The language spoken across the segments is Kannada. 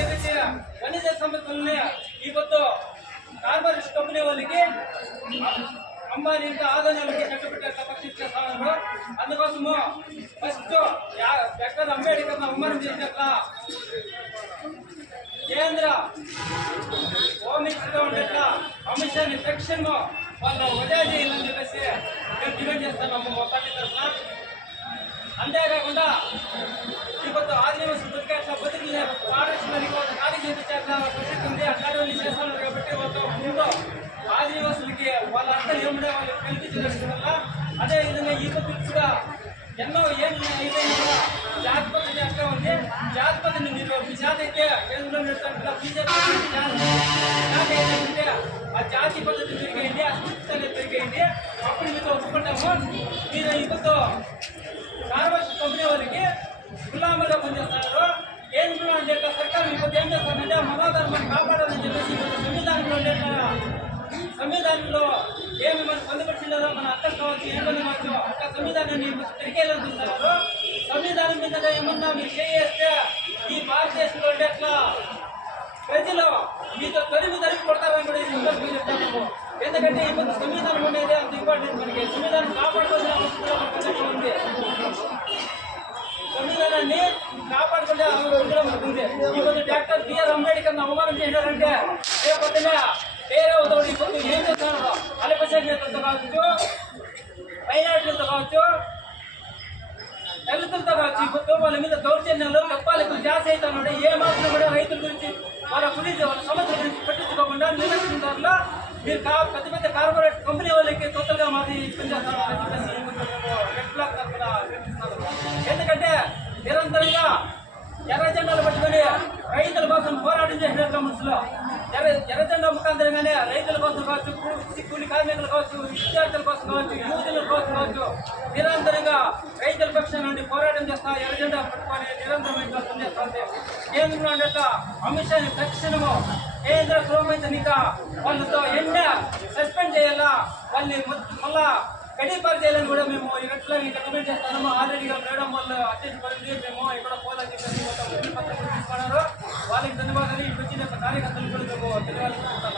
ಖನಿಜ ಸಂಪತ್ತನ್ನೇ ಇವತ್ತು ಕಾರ್ಪೊರೇಟ್ ಕಂಪನಿ వాళ్ళకి అంబానీ ఇంకా ఆదాయాలకి కట్టుబెట్టే పక్షించే స్థానంలో అందుకోసము ఫస్ట్ ఎక్కడ అంబేద్కర్ అవమానం చేసినట్ల కేంద్ర హోమ్ మినిస్టర్ ఉండేట్ల అమిత్ షాని తక్షణ వాళ్ళ వజా చేయాలని చెప్పేసి మేము డిమాండ్ చేస్తున్నాము మా పార్టీ తరఫున అంతేకాకుండా ఇప్పుడు ఆదివాసీ బతికేట్ల బతికి ఆడేసిన ఖాళీ చేయించేట్ల పరిస్థితి ఉంది అట్లాంటివన్నీ చేస్తున్నారు కాబట్టి ఒక ముందు ఆదివాసులకి వాళ్ళ అర్థం ఏమిటో వాళ్ళు కల్పించడం వల్ల అదే విధంగా ఈ కూడా ఎన్నో ఏళ్ళు అయిపోయినా కూడా జాతిపతి చేస్తూ ఉంది జాతిపతిని మీరు మీ జాతి అయితే కేంద్రంలో నడుస్తున్న బీజేపీ జాతి ఏంటంటే ఆ జాతి పద్ధతి పెరిగేయండి ఆ స్ఫూర్తి అనేది పెరిగేయండి అప్పుడు మీతో ఒప్పుకుంటాము మీరు ఇప్పుడు కార్పొరేషన్ కంపెనీ వాళ్ళకి గులాములుగా పనిచేస్తున్నారు కేంద్రంలో అంటే సర్కారు ఇప్పుడు ఏం చేస్తారంటే మనోధర్మాన్ని కాపాడాలని చెప్పేసి సంవిధానంలో సంవిధానంలో ఏమి మనం పొందుపరిచిందో మన అర్థం కావచ్చు ఏమని కావచ్చు అక్కడ సంవిధానాన్ని తిరిగేయాలని చూస్తున్నారు సంవిధానం మీద ఏమన్నా మీరు చేస్తే ఈ భారతదేశంలో ఉండే అట్లా ప్రజలు మీతో తొలిమి తరిగి కొడతారని కూడా ఈ సందర్భంగా ఎందుకంటే ఈ సంవిధానం అనేది అంత ఇంపార్టెంట్ మనకి. సంవిధానం కాపాడుకోవాల్సిన సంవిధానాన్ని కాపాడుకుంటే అవసరం మనకు ఉంది. డాక్టర్ బిఆర్ అంబేద్కర్ అవమానం చేశారంటే రేపొద్దున వేరే ఉదవుడు ఇప్పుడు ఏం చేస్తున్నారు అల్పసంఖ్యాకులతో కావచ్చు మైనార్టీలతో కావచ్చు దళితులతో కావచ్చు ఇప్పుడు వాళ్ళ మీద దౌర్జన్యాలు తప్పాలకు జాస్ అవుతున్నాడు ఏ మాత్రం కూడా రైతుల గురించి వాళ్ళ గురించి వాళ్ళ సమస్యల గురించి పట్టించుకోకుండా నిర్లక్ష్యంలో మీరు కా పెద్ద పెద్ద కార్పొరేట్ కంపెనీ వాళ్ళకి తొత్తలుగా మాది పనిచేస్తారని చేస్తారు ఎందుకంటే నిరంతరంగా ఎర్ర జెండాలు పట్టుకొని రైతుల కోసం పోరాటం చేసిన మనసులో. ఎర్ర ఎర్ర జెండా ముఖాంతరంగానే రైతుల కోసం కావచ్చు కూలి కార్మికుల కావచ్చు విద్యార్థుల కోసం కావచ్చు యువతుల కోసం కావచ్చు నిరంతరంగా రైతుల పక్షం నుండి పోరాటం చేస్తా ఎర్ర జెండా పట్టుకొని నిరంతరమైన పనిచేస్తుంది కేంద్రంలో అమిత్ షాని తక్షణము కేంద్ర గృహమంత్రి ఇంకా వాళ్ళతో ఎండ సస్పెండ్ చేయాలా? వాళ్ళని మళ్ళా మళ్ళా కడీపాలు చేయాలని కూడా మేము ఎట్లా రికమెండ్ చేస్తాము ఆల్రెడీగా మేడం వాళ్ళు అటెండ్ పడింది మేము ఇక్కడ పోదని చెప్పేసి తీసుకున్నారు. వాళ్ళకి ధన్యవాదాలు. ఇప్పుడు వచ్చిన యొక్క కార్యకర్తలు కూడా మేము తెలియాలనుకుంటున్నాం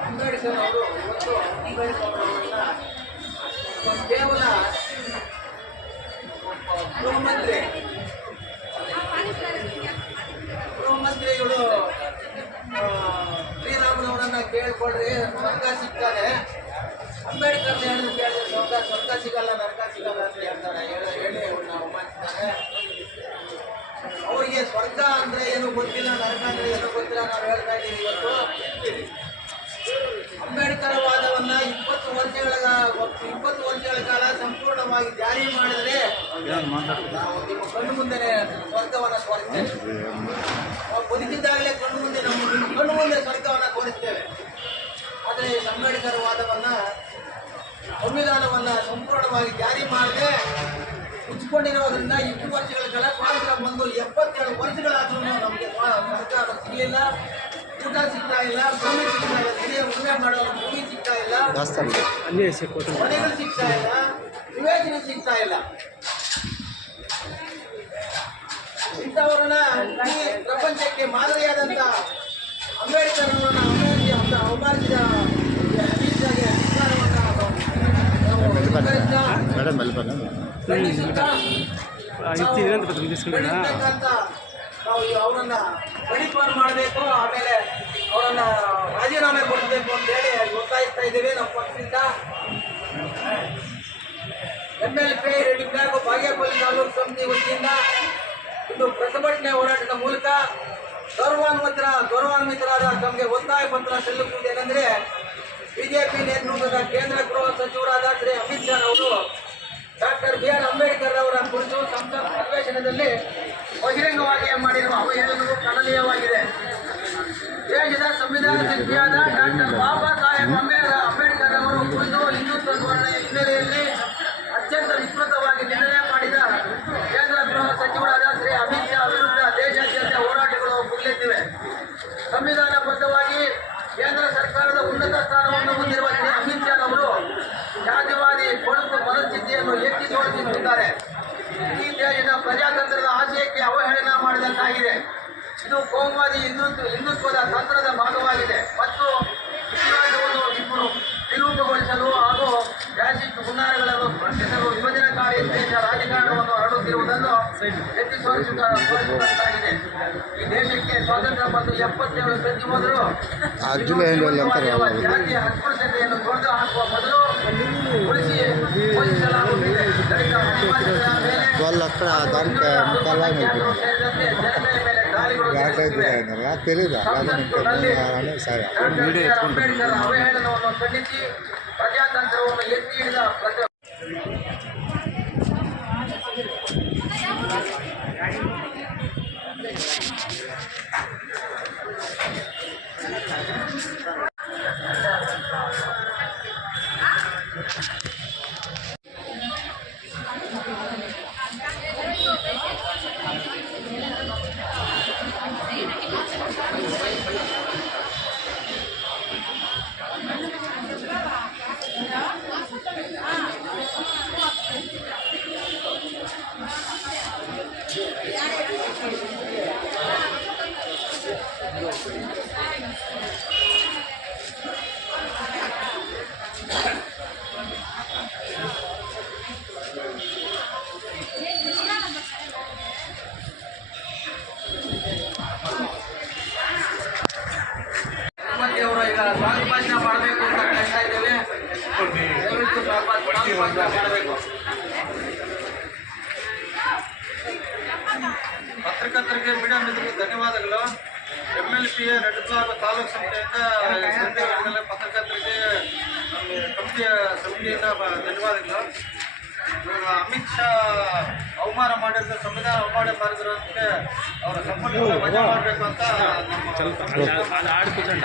ಅಂಬೇಡ್ಕರ್ ಅವರು ಇವತ್ತು ಅಂಬೇಡ್ಕರ್ ಅವರನ್ನ ಕೇವಲ ಗೃಹಮಂತ್ರಿ ಗೃಹಮಂತ್ರಿಗಳು ಶ್ರೀರಾಮನವರನ್ನ ಕೇಳ್ಕೊಳ್ರಿ ಸ್ವರ್ಗ ಸಿಗ್ತಾರೆ ಅಂಬೇಡ್ಕರ್ ಹೇಳಿದ್ರು ಕೇಳಿದ್ರೆ ಸ್ವರ್ಗ ಸ್ವರ್ಗ ಸಿಗಲ್ಲ ಸ್ವರ್ಗ ಅಂದ್ರೆ ಏನು ಗೊತ್ತಿಲ್ಲ ನರಕ ಅಂದ್ರೆ ಏನು ಗೊತ್ತಿಲ್ಲ ನಾವು ಹೇಳ್ತಾ ಇದ್ದೀವಿ ಇವತ್ತು. ಅಂಬೇಡ್ಕರ್ ವಾದವನ್ನ ಇಪ್ಪತ್ತು ವರ್ಷಗಳ ಇಪ್ಪತ್ತು ವರ್ಷಗಳ ಕಾಲ ಸಂಪೂರ್ಣವಾಗಿ ಜಾರಿ ಮಾಡಿದ್ರೆ ನಿಮ್ಮ ಕಣ್ಣು ಮುಂದೆ ಸ್ವರ್ಗವನ್ನ ತೋರಿಸ್ತೇವೆ. ನಾವು ಬದುಕಿದ್ದಾಗಲೇ ಕಣ್ಣು ಮುಂದೆ ನಮ್ಮ ಕಣ್ಣು ಮುಂದೆ ಸ್ವರ್ಗವನ್ನ ತೋರಿಸ್ತೇವೆ. ಆದರೆ ಅಂಬೇಡ್ಕರ್ ವಾದವನ್ನ, ಸಂವಿಧಾನವನ್ನ ಸಂಪೂರ್ಣವಾಗಿ ಜಾರಿ ಮಾಡದೆ ಉಚ್ಕೊಂಡಿರೋದ್ರಿಂದ ಇಷ್ಟು ವರ್ಷಗಳ ಕಾಲ ಸ್ವಾತಂತ್ರ್ಯ ಬಂದು ಎಪ್ಪತ್ತೇಳು ಊಟ ಸಿಗ್ತಾ ಇಲ್ಲ ಭೂಮಿ ಸಿಗ್ತಾ ಇಲ್ಲ ದಿನೇ ಉಳುಮೆ ಮಾಡಲು ಭೂಮಿ ಸಿಗ್ತಾ ಇಲ್ಲ. ಮನೆಗಳು ಸಿಗ್ತಾ ಇಲ್ಲ ವಿವೇಚನೆ ಸಿಗ್ತಾ ಇಲ್ಲ. ಇಂಥವ್ರನ್ನ ಈ ಪ್ರಪಂಚಕ್ಕೆ ಮಾದರಿಯಾದಂಥ ಅಂಬೇಡ್ಕರ್ ಅವರನ್ನ ಅವಮಾನಿಸಿದ ಮೇಡಮ್ ಅಲ್ಲಿ ಅಂತ ನಾವು ಅವರನ್ನ ಮಾಡಬೇಕು ಆಮೇಲೆ ಅವರನ್ನ ರಾಜೀನಾಮೆ ಕೊಡಬೇಕು ಅಂತ ಹೇಳಿ ಒತ್ತಾಯಿಸ್ತಾ ಇದ್ದೀವಿ ನಮ್ಮ ಪಕ್ಷದಿಂದ. M L P Reddy block, Bagepalli taluk ಸಮಿತಿ ವತಿಯಿಂದ ಇಂದು ಪ್ರತಿಭಟನೆ ಹೋರಾಟದ ಮೂಲಕ ಗೌರವಾನ್ವಿತರ, ಗೌರವಾನ್ವಿತರಾದ ತಮಗೆ ಒತ್ತಾಯ ಪತ್ರ ಸಲ್ಲಿಸುವುದೇನೆಂದರೆ ಬಿಜೆಪಿ ನೇತೃತ್ವದ ಕೇಂದ್ರ ಗೃಹ ಸಚಿವರಾದ ಶ್ರೀ ಅಮಿತ್ ಶಾ ಅವರು ಡಾಕ್ಟರ್ ಬಿ ಆರ್ ಅಂಬೇಡ್ಕರ್ ಅವರ ಕುರಿತು ಸಂಸತ್ ಅಧಿವೇಶನದಲ್ಲಿ ಬಹಿರಂಗವಾಗಿ ಮಾಡಿರುವ ಅವಹೇಳನವು ಖಂಡನೀಯವಾಗಿದೆ ದೇಶದ ಸಂವಿಧಾನ ಶಿಲ್ಪಿಯಾದ ಡಾಕ್ಟರ್ ಬಾಬಾ ಸಾಹೇಬ್ ಅಂಬೇಡ್ಕರ್ ಅವರು ಕುರಿತು ಹಿಂದುತ್ವ ಧೋರಣೆಯ ಹಿನ್ನೆಲೆಯಲ್ಲಿ ಅತ್ಯಂತ ವಿಸ್ತೃತವಾಗಿ ನಿಂದನೆ ಮಾಡಿದ ಕೇಂದ್ರ ಗೃಹ ಸಚಿವರಾದ ಶ್ರೀ ಅಮಿತ್ ಶಾ ವಿರುದ್ಧ ದೇಶಾದ್ಯಂತ ಹೋರಾಟಗಳು ಮುಗಿಲೆತ್ತಿವೆ ಸಂವಿಧಾನಬದ್ಧವಾಗಿ ಕೇಂದ್ರ ಸರ್ಕಾರದ ಉನ್ನತ ಸ್ಥಾನವನ್ನು ಹೊಂದಿರುವ ಶ್ರೀ ಅಮಿತ್ ಶಾ ಅವರು ಜಾತಿವಾದಿ ಕೊಡುಕು ಮನಸ್ಥಿತಿಯನ್ನು ಎತ್ತಿ ತೋರಿಸುತ್ತಿದ್ದಾರೆ ಈ ದೇಶದ ಪ್ರಜಾತಂತ್ರದ ಆಶಯಕ್ಕೆ ಅವಹೇಳನ ಮಾಡಿದಂತಾಗಿದೆ ಇದು ಕೋಮುವಾದಿ ಹಿಂದುತ್ವ ಹಿಂದುತ್ವದ ತಂತ್ರದ ಭಾಗವಾಗಿದೆ ಮತ್ತು ಇತಿಹಾಸವನ್ನು ಇಬ್ಬರು ವಿರೂಪಗೊಳಿಸಲು ಹಾಗೂ ಮತ್ತು ಹುನ್ನಾರಗಳನ್ನು ಜನರು ವಿಭಜನಕಾರಿ ರಾಜಕಾರಣವನ್ನು ಹರಡುತ್ತಿರುವುದನ್ನು ಎತ್ತಿ ತೋರಿಸುತ್ತಾಗಿದೆ ಈ ದೇಶಕ್ಕೆ ಸ್ವಾತಂತ್ರ್ಯ ಬಂದು ಎಪ್ಪತ್ತೇಳು ಸತಿ ಜಾತಿಯ ಅಸ್ಪೃಶ್ಯತೆಯನ್ನು ತೊಡೆದು ಹಾಕುವ ಮೊದಲು ಖಂಡಿಸಿ. ಪ್ರಜಾತಂತ್ರವನ್ನು ಎತ್ತಿ ಹಿಡಿದ ಪ್ರತಿ ಮುಖ್ಯಮಂತ್ರಿ ಪತ್ರಕರ್ತರಿಗೆ ನಮ್ಮ ಕಮಿಟಿಯ ಸಮಿತಿಯಿಂದ ಧನ್ಯವಾದಗಳು. ಅಮಿತ್ ಶಾ ಅವಮಾನ ಮಾಡಿದ್ರೆ ಸಂವಿಧಾನ ಅವಮಾನ ಮಾಡಿದ್ರಂತೆ ಅವರ ಸಂಪುಟವನ್ನು ವಜಾ ಮಾಡಬೇಕು ಅಂತ ನಮ್ಮ ಅದು ಆಡು ಕೂತ್ಕೊಂಡ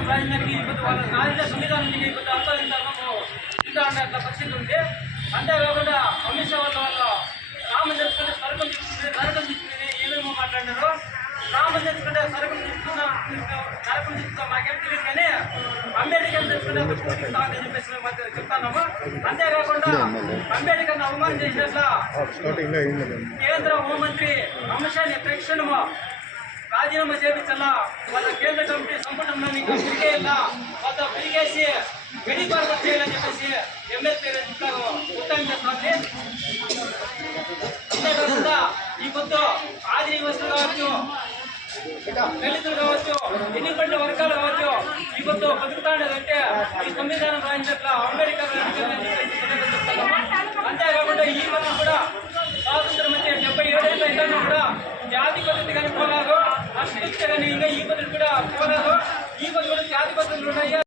సంవిధానం వాళ్ళ సంవిధానం అంటే అట్లా పరిస్థితి ఉంది అంతేకాకుండా అమిత్ షా వాళ్ళ వాళ్ళు రాముని తెలుసుకుంటే సరుకులు తీసుకుంటే నరకం తీసుకుని ఏమేమో మాట్లాడినారు రాముని తెలుసుకుంటే సరుకులు తీసుకున్నా నరకం తీసుకున్నా మాకేం తెలియదు కానీ అంబేద్కర్ తెలుసుకుంటే పుస్తకం తీస్తా అని చెప్పేసి మేము మధ్య చెప్తాము అంతేకాకుండా అంబేద్కర్ని అవమానం చేసినట్ల కేంద్ర హోంమంత్రి అమిత్ షాని తక్షణము ರಾಜೀನಾಮೆ ಸೇರಿಸಲ್ಲ ಮತ್ತೆ ಕೇಂದ್ರ ಕಮಿಟಿ ಸಂಪುಟ ಬಿರಿಗೆ ಇಲ್ಲ. ಮತ್ತೆ ಬಿರಿಗೇಸಿ ಇಲ್ಲ ಅಂತ ಹೇಳಿ ಚೆನ್ನಿಸಿ ಈ ಕುರಿತು ಆದರೆ ಕಾವಚ್ಚು ದಲಿತರು ಕಾವಚ್ಚು ಇಂಡಿಪೆಂಡೆಂಟ್ ವರ್ಗಾಲು ಕಾವಚ್ಚು ಈ ಕುರಿತು ಇವತ್ತು ಅಂತೇ ಈ ಸಂವಿಧಾನ ಪ್ರಾಯಿಸಲ್ಲ ಅಂಬೇಡ್ಕರ್ ಈ ಮತ್ತು ಕೂಡ ಸ್ವಾತಂತ್ರ್ಯ ಮತ್ತೆ ಡೆಬ್ಬೈ ಏಳು ಕೂಡ ಜಾತಿ ಪದ್ಧತಿ ಕಲಿಪೋಗ ఈ పద్ధతి కూడా ఈ పద్ధతి కూడా జాతి పద్ధతులు ఉన్నాయా.